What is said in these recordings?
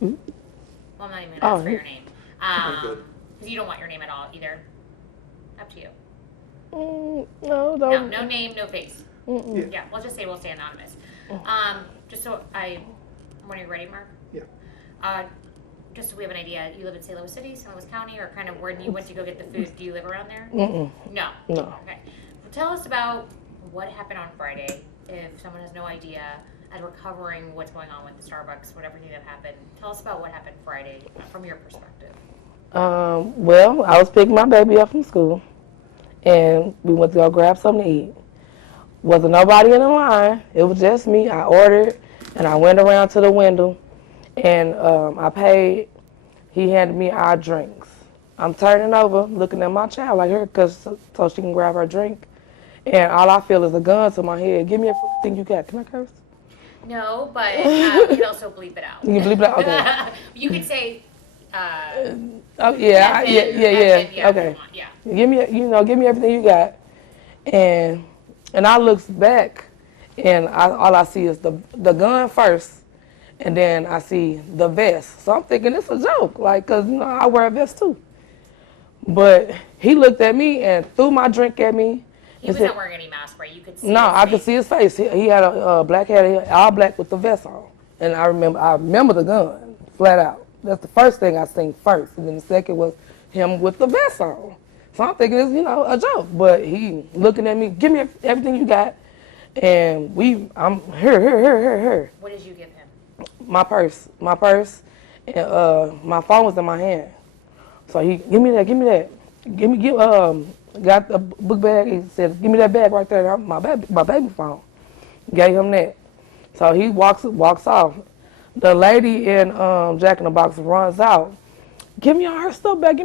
Well, I'm not even going to ask for your name. Good. Because you don't want your name at all either. Up to you. No, No, don't. no name, no face. Mm-mm. Yeah, we'll just say we'll stay anonymous. Just so when are you ready, Mark? Yeah. Just so we have an idea, you live in St. Louis City, St. Louis County, or kind of when you went to go get the food, do you live around there? Mm-mm. No. No. Okay. Well, tell us about what happened on Friday, if someone has no idea, as we're covering what's going on with the Starbucks, whatever thing that happened. Tell us about what happened Friday from your perspective. Well, I was picking my baby up from school, and we went to go grab something to eat. Wasn't nobody in the line. It was just me. I ordered, and I went around to the window, and I paid. He handed me our drinks. I'm turning over, looking at my child like her, so she can grab her drink, and all I feel is a gun to my head. Give me everything you got. Can I curse? No, but we can also bleep it out. You can bleep it out? Okay. You could say. Oh yeah, yeah. Okay. Yeah. Give me everything you got, and I looks back, and all I see is the gun first, and then I see the vest. So I'm thinking it's a joke, like, cause I wear a vest too. But he looked at me and threw my drink at me. He was not wearing any mask, right? You could see. No, I could see his face. He had a black hat, all black with the vest on, and I remember the gun flat out. That's the first thing I seen first, and then the second was him with the vest on. So I'm thinking it's a joke, but he looking at me, give me everything you got, and I'm here. What did you give him? My purse, and my phone was in my hand. So he give me that, got the book bag. He said, give me that bag right there, my baby phone. Gave him that. So he walks off. The lady in Jack in the Box runs out. Give me all her stuff back.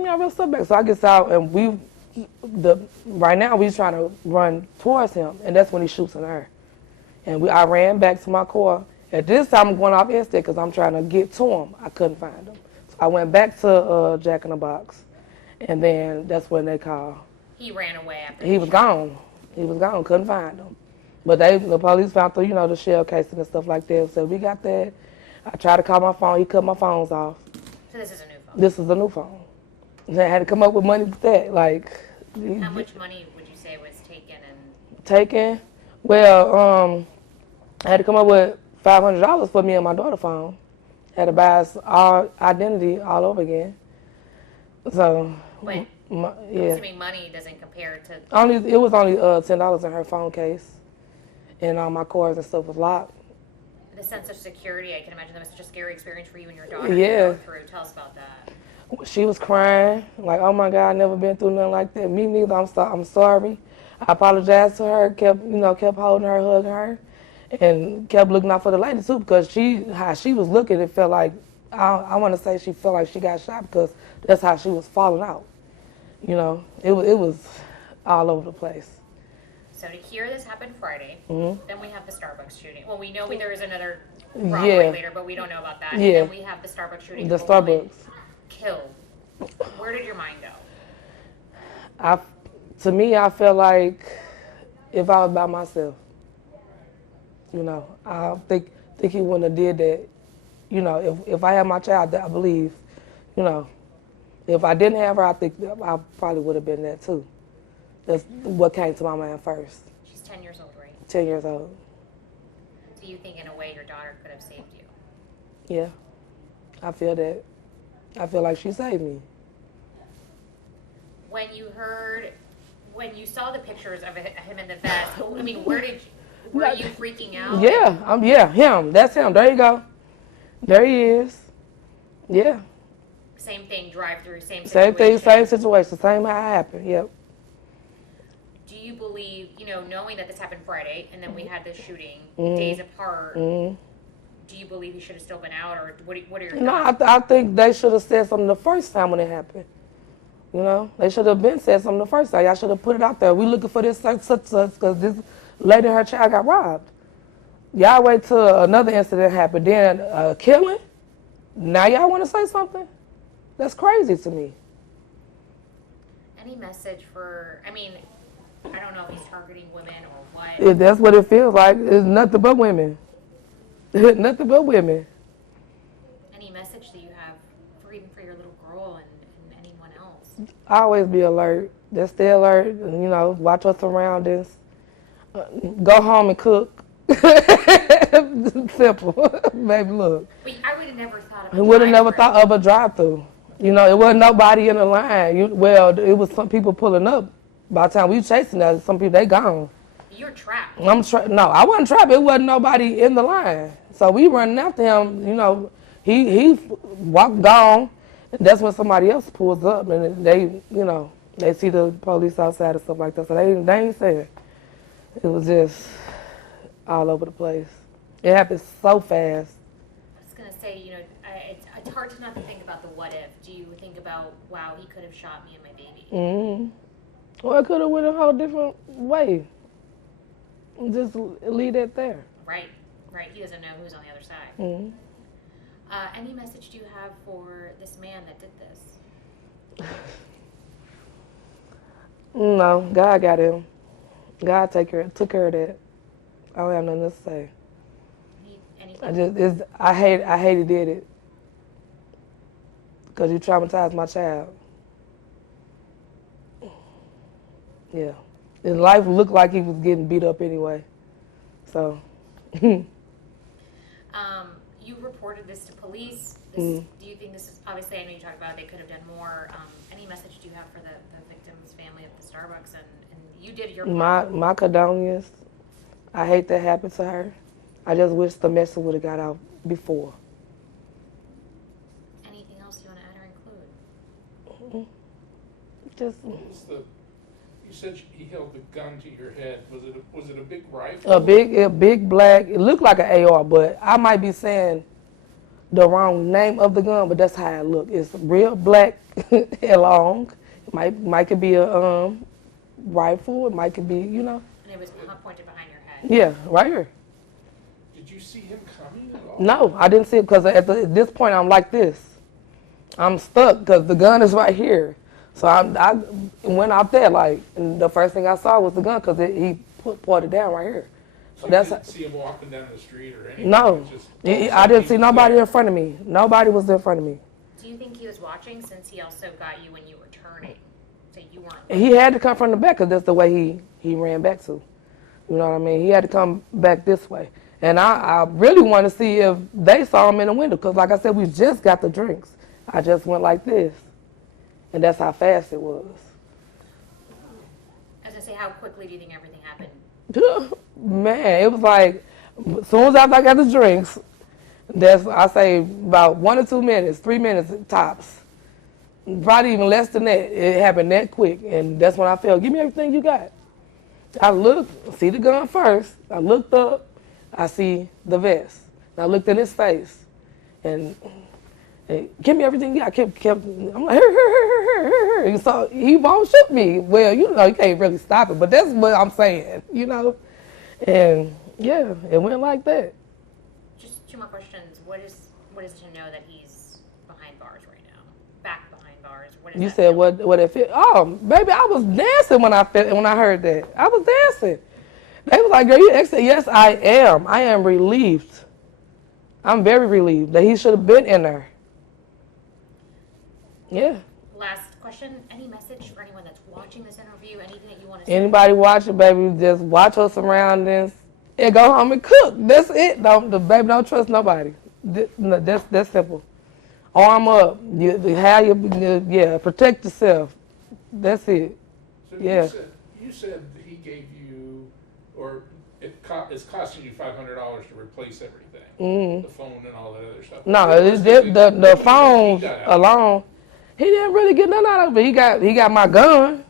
So I get out, and right now we's trying to run towards him, and that's when he shoots at her. And I ran back to my car. At this time, I'm going off instinct because I'm trying to get to him. I couldn't find him. So I went back to Jack in the Box, and then that's when they called. He ran away after. He was gone. Couldn't find him. But the police found through, the shell casing and stuff like that. So we got that. I tried to call my phone. He cut my phones off. So this is a new phone? This is a new phone. And I had to come up with money with that. How much money would you say was taken? Taken? Well, I had to come up with $500 for me and my daughter's phone. Had to buy us our identity all over again. So, Wait, yeah. I'm assuming money doesn't compare to... It was only $10 in her phone case. And all my cords and stuff was locked. The sense of security, I can imagine that was such a scary experience for you and your daughter to Yeah. go through. Tell us about that. She was crying, like, oh my God, I never been through nothing like that. Me neither, I'm sorry. I apologized to her, kept holding her, hugging her, and kept looking out for the lady too, because how she was looking, it felt like, I want to say she felt like she got shot because that's how she was falling out. It was all over the place. So to hear this happen Friday, Mm-hmm. then we have the Starbucks shooting. Well, we know there is another robbery later, but we don't know about that. Yeah. And then we have the Starbucks shooting. The Starbucks. Killed. Where did your mind go? To me, I felt like if I was by myself, I think he wouldn't have did that. If I had my child, I believe, if I didn't have her, I think I probably would have been there too. That's what came to my mind first. She's 10 years old, right? 10 years old. So you think in a way your daughter could have saved you? Yeah, I feel that. I feel like she saved me. When you saw the pictures of him in the vest, I mean, were you freaking out? Yeah, him. That's him. There you go. There he is. Yeah. Same thing, drive-through, same situation. Same thing, same situation, same how it happened. Yep. Do you believe, knowing that this happened Friday and then we had this shooting days apart, do you believe he should have still been out, or what are your thoughts? No, I think they should have said something the first time when it happened. They should have been said something the first time. Y'all should have put it out there. We looking for this such because this lady and her child got robbed. Y'all wait till another incident happened, then killing. Now y'all want to say something? That's crazy to me. Any message for, I don't know if he's targeting women or what. If that's what it feels like. It's nothing but women. Nothing but women. Any message message that you have for even for your little girl and anyone else? Always be alert. Just stay alert. Watch your surroundings. Go home and cook. Simple. Baby, look. But I would have never thought of He would have never thought of a drive-thru. It wasn't nobody in the line. It was some people pulling up. By the time we chasing that, some people, they gone. You're trapped. No, I wasn't trapped. It wasn't nobody in the line. So we running after him. He walked gone. And that's when somebody else pulls up and they see the police outside and stuff like that. So they ain't saying. It was just all over the place. It happened so fast. I was going to say, it's hard to not to think about the what if. Do you think about, wow, he could have shot me and my baby? Mm-hmm. Well, it could have went a whole different way. Just leave that there. Right. He doesn't know who's on the other side. Mm-hmm. Any message do you have for this man that did this? No, God got him. God took care of that. I don't have nothing to say. I hate he did it. Because you traumatized my child. Yeah. His life looked like he was getting beat up anyway. So. You reported this to police. Do you think this is, obviously I know you talked about they could have done more. Any message do you have for the victim's family of the Starbucks? And you did your part. My condolences. I hate that happened to her. I just wish the message would have got out before. Anything else you want to add or include? Just. You said he held the gun to your head. Was it a big rifle? A big black. It looked like an AR, but I might be saying the wrong name of the gun. But that's how it looked. It's real black and long. Might could be a rifle. It might could be And it was pointed behind your head. Yeah, right here. Did you see him coming at all? No, I didn't see it because at this point I'm like this. I'm stuck because the gun is right here. So I went out there and the first thing I saw was the gun because he pointed down right here. So you didn't see him walking down the street or anything? No, I didn't see nobody in front of me. Nobody was in front of me. Do you think he was watching since he also got you when you were turning? So you weren't. He had to come from the back because that's the way he ran back to. You know what I mean? He had to come back this way. And I really want to see if they saw him in the window because, like I said, we just got the drinks. I just went like this. And that's how fast it was. As I say, how quickly do you think everything happened? Man, it was like, as soon as I got the drinks, I say about 1 or 2 minutes, 3 minutes tops. Probably even less than that. It happened that quick. And that's when I felt, give me everything you got. I looked, see the gun first. I looked up, I see the vest. I looked in his face. And give me everything you got. I'm like, here. So he won't shoot me. Well, you can't really stop it, but that's what I'm saying, And yeah, it went like that. Just 2 more questions. What is it to know that he's behind bars right now? Back behind bars. What is You that said feeling? what it feel? Oh, baby, I was dancing when I heard that. I was dancing. They was like, girl, you exit. Yes, I am. I am relieved. I'm very relieved that he should have been in there. Yeah. Last question. Any message for anyone that's watching this interview? Anything that you want to say? Anybody watching, baby, just watch your surroundings and go home and cook. That's it. Don't trust nobody. That's simple. Arm up. Protect yourself. That's it. So yeah. You said he gave you, or it's costing you $500 to replace everything. Mm-hmm. The phone and all that other stuff. No, the phone alone. He didn't really get nothing out of it. He got my gun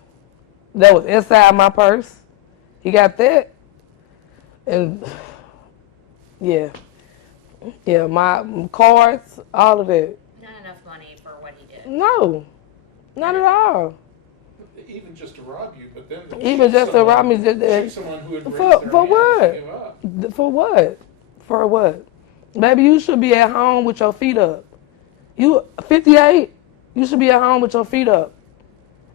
that was inside my purse. He got that. And yeah, my cards, all of that. Not enough money for what he did. No, not at all. Even just to rob you, but then to rob me. Someone who had For what? For what? For what? Baby, you should be at home with your feet up. You 58. You should be at home with your feet up.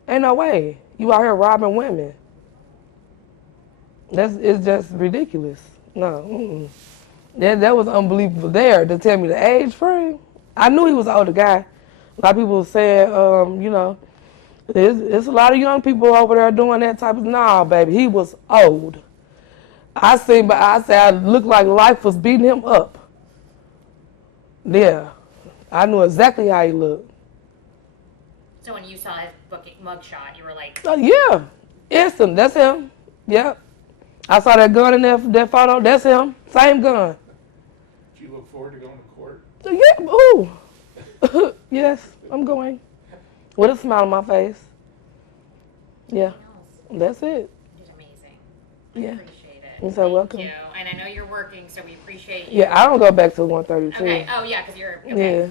Ain't no way. You out here robbing women. It's just ridiculous. No. That was unbelievable there to tell me the age frame. I knew he was an older guy. A lot of people said, you know, there's a lot of young people over there doing that type of. Nah, baby, he was old. I seen, but I said I looked like life was beating him up. Yeah, I knew exactly how he looked. So when you saw his mugshot, you were like, Yeah, instant. That's him. Yep. I saw that gun in that photo. That's him. Same gun. Do you look forward to going to court? Yeah. Ooh. Yes, I'm going with a smile on my face. Yeah, that's it. "You're amazing. Yeah. Appreciate it. You're so welcome. Thank you. And I know you're working, so we appreciate you. Yeah, I don't go back to 132. Okay. Oh yeah, because you're okay. Yeah.